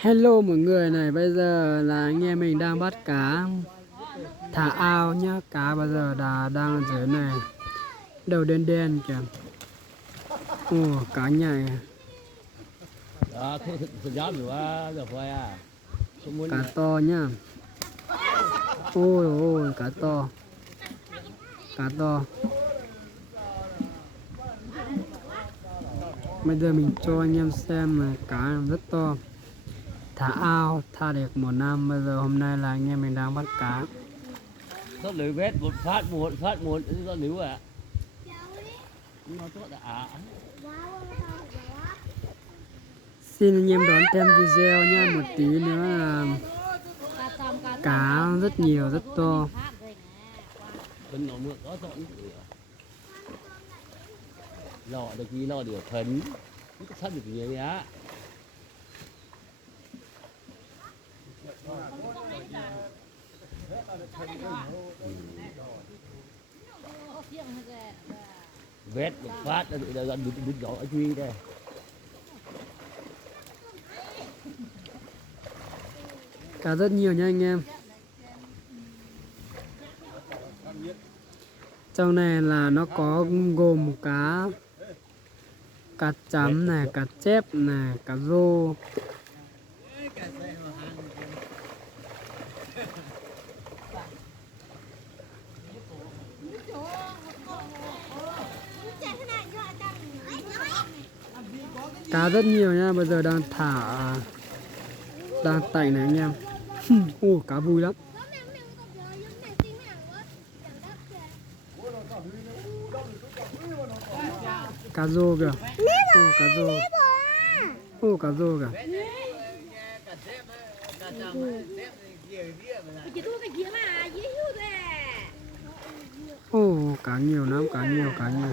Hello mọi người này, bây giờ là anh em mình đang bắt cá thả ao nhá. Cá bây giờ đang ở dưới này, đầu đen đen kìa. Ồ, cá nhảy. Cá to nhá. Ôi ôi, cá to. Cá to. Bây giờ mình cho anh em xem là cá rất to. Thả ao, thả được một năm. Bây giờ hôm nay là anh em mình đang bắt cá. Nó lưới vết một phát một nó níu à. Nó tốt à. Xin anh em đón xem video nha. Một tí nữa là cá rất nhiều, rất to. Bên nó mượn đó lọ được gì lọ được phấn cái sắt được gì á. Vết một phát là đứt gió ở truy đây. Cá rất nhiều nha anh em. Trong này là nó có gồm cá chấm này, cá chép này, cá rô. Cá rất nhiều nha, bây giờ đang tẩy này anh em. Ồ, cá vui lắm. Cá rô kìa. Ồ, cá rô. Ồ, cá rô kìa. Ồ, cá nhiều lắm, cá nhiều.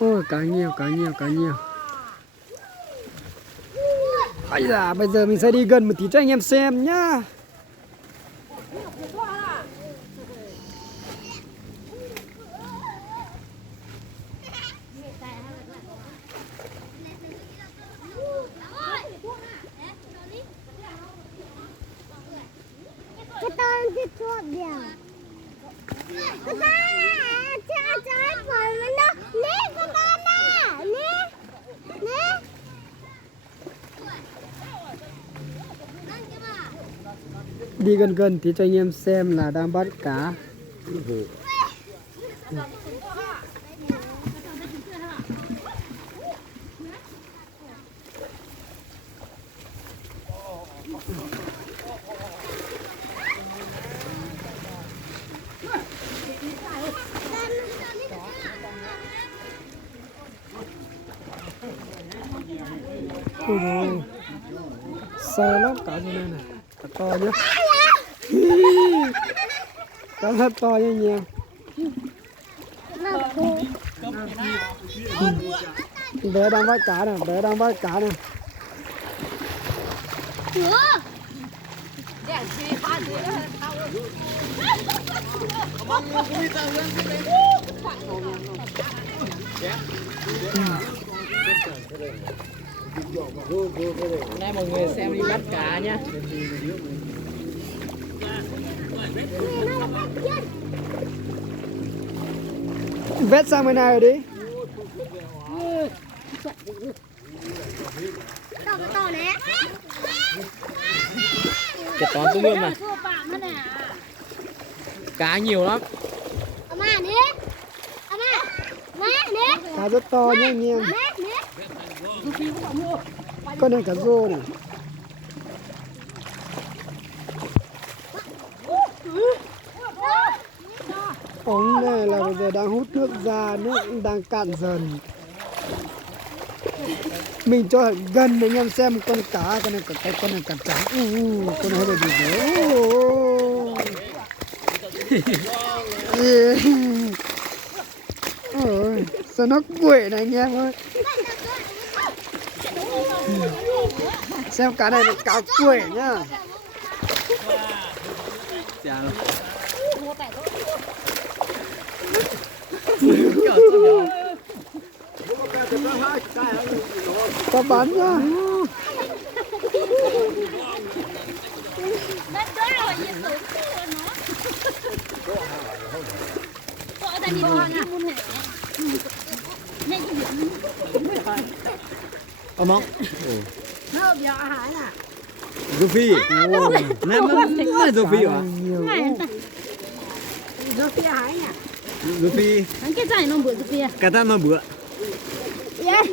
Ôi, cá nhiều. Ây da, bây giờ mình sẽ đi gần một tí cho anh em xem nhá. Cái con thì chuột đèo. Cái con này, trái phần nó. Nè, cái con này, nè. Đi gần tí cho anh em xem là đang bắt cá. Ôi, sơ lắm cá như này này, cá to nhá. Cá rất to nha anh em. Bé đang bắt cá này, Đây mọi người xem đi bắt cá nhá. Vét sang bên này rồi đi. To nè. Cái tón cũng luôn mà. Cá nhiều lắm. Cá rất to nhá anh em. Con này cá rô này. Ống này là bây giờ đang hút nước ra, nước đang cạn dần. Mình cho gần để anh em xem con cá, con này cá trắng. Con này hơi bị dễ. Sao nó quệ này anh em ơi. Xem cá này là cá quệ nhá. Có bắn nhá. Đất đó rồi nhiệt tử nó. Gọi ta đi con à. Nên Ở mong. nó giờ hại là. Sophie. Nè mà Sophie à? Sophie hại nè. Sophie. Anh cái giải nó bữa Sophie. Cả ta mà bữa. Yeah.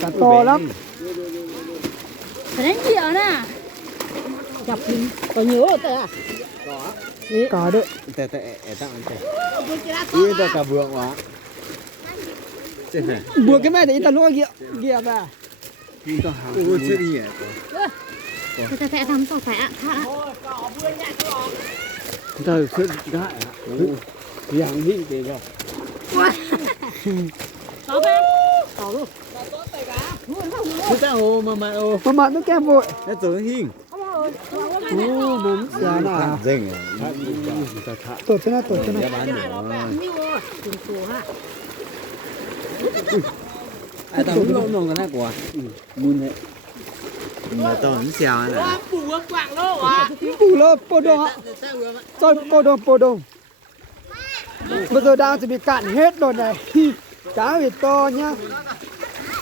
Cá to lắm. Phải đánh nhiều nè. Chọc đi. Có nhiều rồi à? Cá đấy. Tè tặng tè. Ui ta cả vượng quá. Chết này. Buộc cái mẹ thì ta lúa kia về. Ui chết đi à. Tè thăm tao phải ạ. Trời chết gái à. Giang đi kìa rồi. Có bé. Chúng ta ô mà ô. Mà nó kém vội. Nó tới hình. Ô, đúng giá nào. Dừng à. Tổ thế nào. Giá bán nữa. Ai tao muốn lộn nồng cái này của. Mun đấy. Mà tao nó xèo này. Bù lô, bồ đồ. Rồi, bồ đồ. Bây giờ đang chuẩn bị cạn hết rồi này. Cá thì to nhá.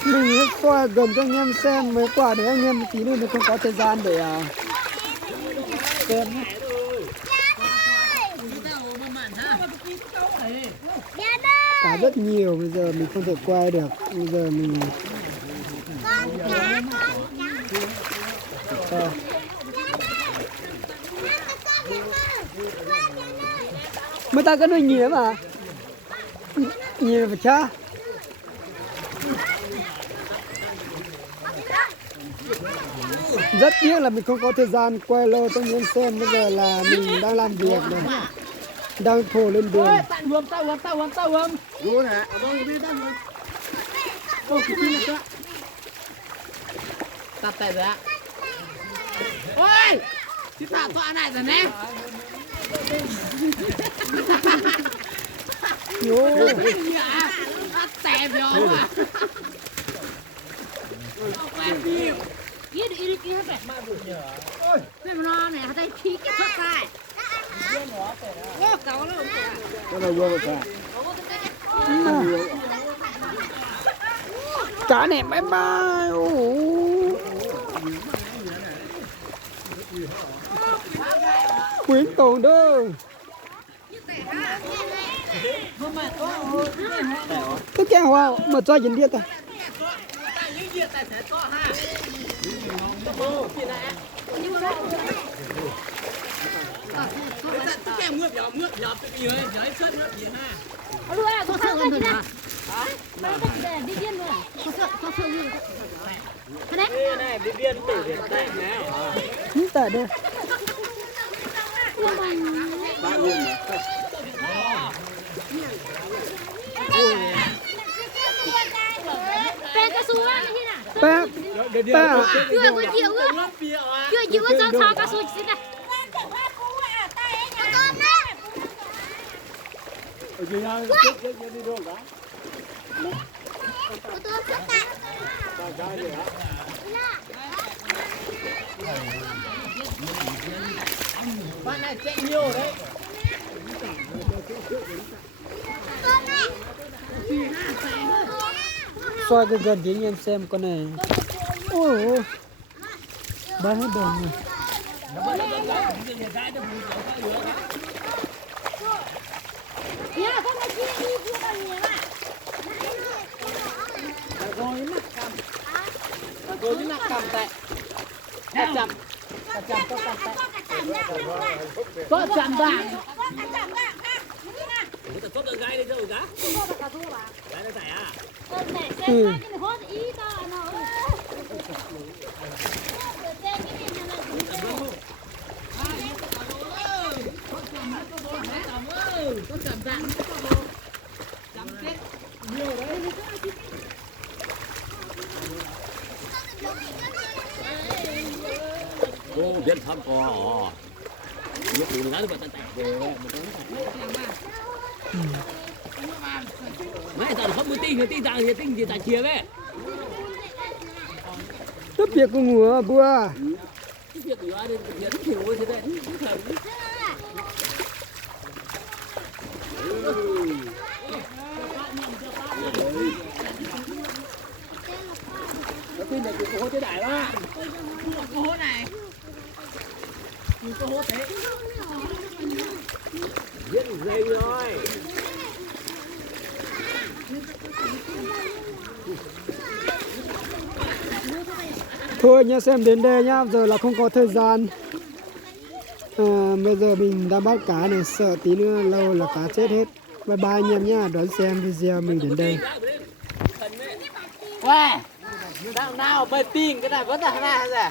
Mình sẽ xoay gần cho anh em xem mấy quả để anh em tí nữa mình không có thời gian để xem nhé. Cá rất nhiều, bây giờ mình không thể quay được. Bây giờ mình mấy ta cái nuôi nhía mà nhía phải cha. Rất tiếc là mình không có thời gian quay lâu cho anh em xem. Bây giờ là mình đang làm việc này, đang thổ lên đường. Luôn hả? Tập tại ra. Ôi! Chị thả tọa này rồi nè. Yo. Tẹp vô à. Kia đi kia hết rồi. Cái nó này hay khí cái thoát lại. Ô cậu nó. Cái đầu vô cả. Cá này bye bye. Quyến tồn đó. Tôi kêu hoa mà cho dính điện ta. Luôn à, có sợ cái gì nè. Mấy cái để đi điên rồi. Có sợ gì. Cái đấy. Này, bị biên tử hiện tại nè. Những tại đây. Pe cá su á như nào? Ba. Chưa có chịu á. Chưa chịu có cho cá su xin này. Bạn này chạy nhiều đấy. Xoay cái gần thì anh em xem con này. Ôi. Ba hết đồng rồi. Dạ, con này chia đi chia bao nhiêu ạ? Rồi cái nặng cầm tại. Cả chậm có chậm vàng. Cô biết thăm cò. Lúc đi nói mà ta tẹt về. Mấy tao không muốn tin người tin rằng gì tin gì ta chia về. Tất biệt của ngủ bùa. Cái việc của ai đi hiện hiểu thế đấy không thèm. Nó tin là cái hố thế đại quá. Cô hố này. Cô hố thế. Giết dây rồi. Thôi nhá, xem đến đây nhá, giờ là không có thời gian. Bây giờ mình đang bắt cá này, sợ tí nữa lâu là cá chết hết. Bye bye anh em nhá, đón xem video mình đến đây. Uầy, đang nào bơi tin cái này vẫn là này hả?